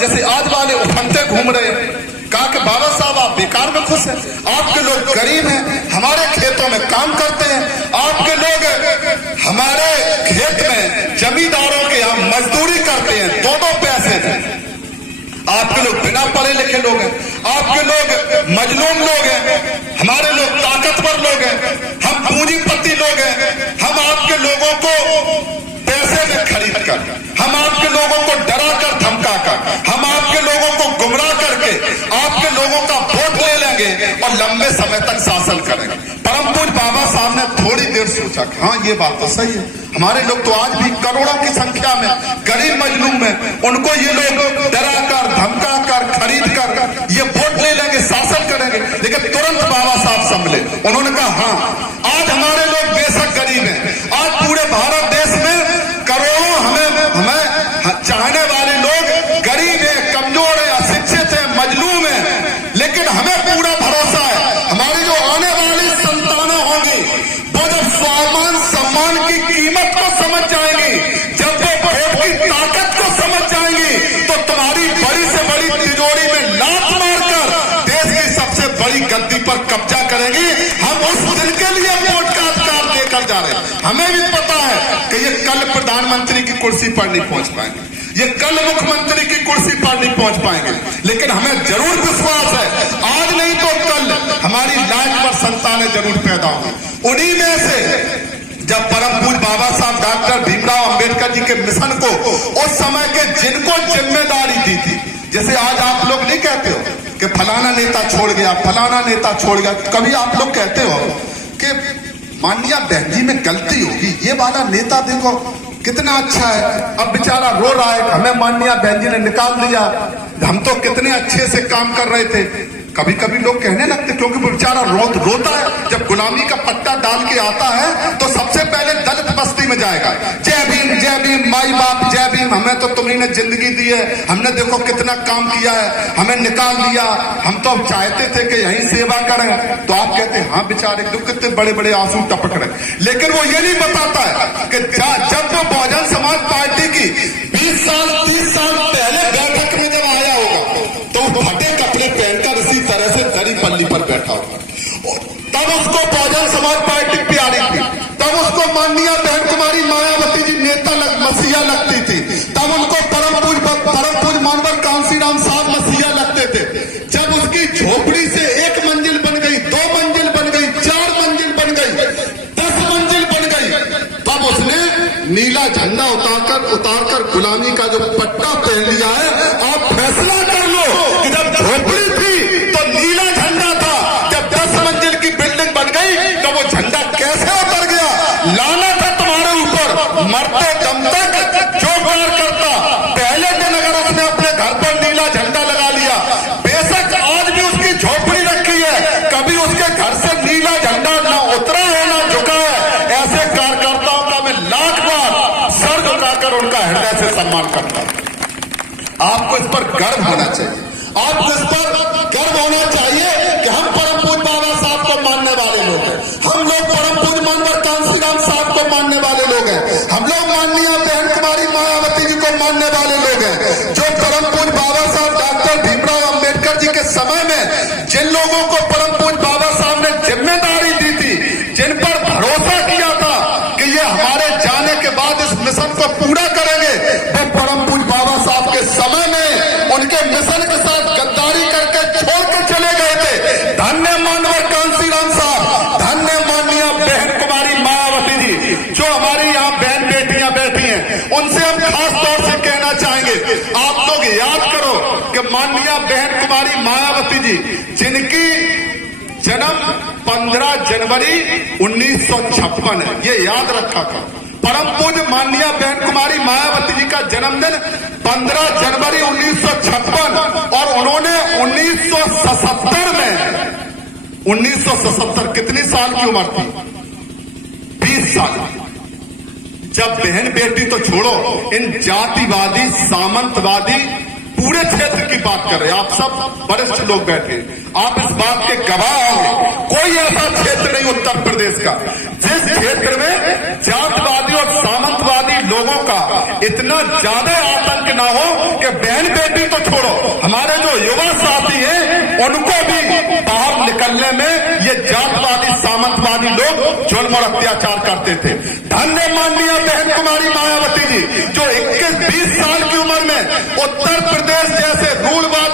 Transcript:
जैसे आज वाले उफनते घूम रहे हैं। कहा कि बाबा साहब आप बेकार में खुश हैं, आपके लोग गरीब हैं, हमारे खेतों में काम करते हैं, आपके लोग हमारे खेत में जमींदारों के यहाँ मजदूरी करते हैं, 2-2 पैसे में। आपके लोग बिना पढ़े लिखे लोग हैं, आपके लोग मजलूम लोग हैं, हमारे लोग ताकतवर लोग हैं, हम पूंजीपति लोग हैं। हम आपके लोगों को पैसे में खरीद कर, हम आपके लोगों को डरा कर धमका कर, हम आपके लोगों को गुमराह करके आपके लोगों का वोट ले लेंगे और लंबे समय तक शासन करेंगे। परम पूज्य बाबा साहब ने थोड़ी देर सोचा कि हाँ ये बात तो सही है, हमारे लोग तो आज भी करोड़ों की संख्या में गरीब मजलूम में, उनको ये लोग डरा कर धमका कर खरीद कर ये वोट ले लेंगे, शासन करेंगे। लेकिन तुरंत बाबा साहब संभले, उन्होंने कहा हाँ आज हमारे लोग बेशक गरीब हैं, आज पूरे भारत देश में करोड़ों हमें चाहने वाले लोग गरीब हैं, कमजोर हैं, अशिक्षित हैं, मजलूम हैं, लेकिन हमें पूरा भरोसा है हमारी जो आने वाली संतानें होंगी वो जब स्वाभिमान सम्मान की कीमत को समझ जाएंगी, जब वो वोट की ताकत को समझ जाएंगी, तो तुम्हारी बड़ी से बड़ी तिजोरी में लात मारकर देश की सबसे बड़ी गद्दी पर कब्जा करेंगी। हम उस दिन के लिए वोट का अधिकार देकर जा रहे हैं। हमें भी पता है कि ये कल प्रधानमंत्री की कुर्सी पर नहीं पहुंच पाएंगे, ये कल मुख्यमंत्री की कुर्सी पर नहीं पहुंच पाएंगे, लेकिन हमें जरूर विश्वास है आज नहीं तो कल हमारी लायक पर संतानें जरूर पैदा होंगी। उन्हीं में से जब परम पूज्य बाबा साहब डॉक्टर भीमराव अंबेडकर जी के मिशन को उस समय के जिनको जिम्मेदारी दी थी, जैसे आज आप लोग नहीं कहते हो कि फलाना नेता छोड़ गया, फलाना नेता छोड़ गया, कभी आप लोग कहते हो कि माननीय बहन जी में गलती होगी, ये वाला नेता देखो कितना अच्छा है, अब बेचारा रो रहा है, हमें माननीय बहन जी ने निकाल दिया, हम तो कितने अच्छे से काम कर रहे थे। कभी कभी लोग कहने लगते क्योंकि वो बेचारा रोता है, जब गुलामी का पट्टा डाल के आता है तो सबसे पहले दलित बस्ती में जाएगा, जय भीम माई बाप जय भीम, हमें तो तुम्ही ने जिंदगी दी है, हमने देखो कितना काम किया है, हमें निकाल दिया, हम तो चाहते थे कि यही सेवा करें। तो आप कहते हैं हाँ बेचारे तो कितने बड़े बड़े आंसू टपक रहे, लेकिन वो ये नहीं बताता है कि जब वो बहुजन समाज पार्टी की 20 साल 30 साल पहले बैठक में जब आया होगा तो फटे कपड़े पहनकर इसी तरह से दरी पल्ली पर बैठा होगा, तब उसको बहुजन समाज पार्टी प्यारी थी, तब उसको माननीय बहन कुमारी मायावती जी नेता मसीहा लगती थी, तब उनको परम पूज्य मानवर कांसीराम साहब मसीहा लगते थे। जब उसकी झोपड़ी से 1 मंजिल बन गई, 2 मंजिल बन गई, 4 मंजिल बन गई, 10 मंजिल बन गई, तब उसने नीला झंडा उतारकर गुलामी का जो पट्टा पहन लिया है। आप फैसला कर लो कि जब झोपड़ी थी तो नीला झंडा था, जब 10 मंजिल की बिल्डिंग बन गई तो वो झंडा कैसे उतर गया? लानत है तुम्हारे ऊपर, मरते दम तक जो प्यार करता पहले दिन अगर उसने अपने घर पर नीला झंडा लगा लिया, बेशक आज भी उसकी झोपड़ी रखी है, कभी उसके घर से नीला झंडा ना उतरा है ना झुका है, ऐसे कार्यकर्ताओं का मैं लाख बार सर झुकाकर उनका हृदय से सम्मान करता हूं। आपको इस पर गर्व होना चाहिए, आपको इस पर गर्व होना चाहिए कि हम परम पूज्य बाबा साहब को मानने वाले लोग हैं, हम लोग परम पूज्य मानवर कांसीराम साहब को मानने वाले लोग हैं, हम लोग माननीय बहन कुमारी मायावती जी को मानने वाले लोग हैं। जो परम पूज्य बाबा साहब डॉक्टर भीमराव अंबेडकर जी के समय में जिन लोगों को परम पूज्य बाबा साहब ने जिम्मेदारी दी थी, जिन पर भरोसा किया था कि ये हमारे जाने के बाद इस मिशन को पूरा करेंगे, वो परम पूज्य बाबा साहब के समय में उनके मिशन के साथ गद्दारी करके छोड़ के चले गए थे। धन्य मानवर कांसीराम साहब, धन्य माननीय बहन कुमारी मायावती जी, जो हमारी यहाँ बहन बेटियां बैठी हैं, उनसे हम खास तौर से कहना चाहेंगे, आप लोग याद करो कि माननीय बहन कुमारी मायावती जी जिनकी जन्म 15 जनवरी 1956 है, ये याद रखा था। परम पूज्य माननीय बहन कुमारी मायावती जी का जन्मदिन 15 जनवरी 1956 और उन्होंने 1977 में 1977 कितनी साल की उम्र थी? 20 साल। जब बहन बेटी तो छोड़ो, इन जातिवादी सामंतवादी पूरे क्षेत्र की बात कर रहे हैं। आप सब वरिष्ठ लोग बैठे, आप इस बात के गवाह होंगे। कोई ऐसा क्षेत्र नहीं उत्तर प्रदेश का जिस क्षेत्र में जातवादी और सामंतवादी लोगों का इतना ज्यादा आतंक ना हो कि बहन बेटी तो छोड़ो, हमारे जो युवा साथी हैं उनको भी बाहर निकलने में ये जातवादी सामंतवादी लोग जुल्म और अत्याचार करते थे। धन्य माननीय बहन कुमारी मायावती जी, जो 21-20 साल की उम्र में उत्तर प्रदेश जैसे रूढ़वादी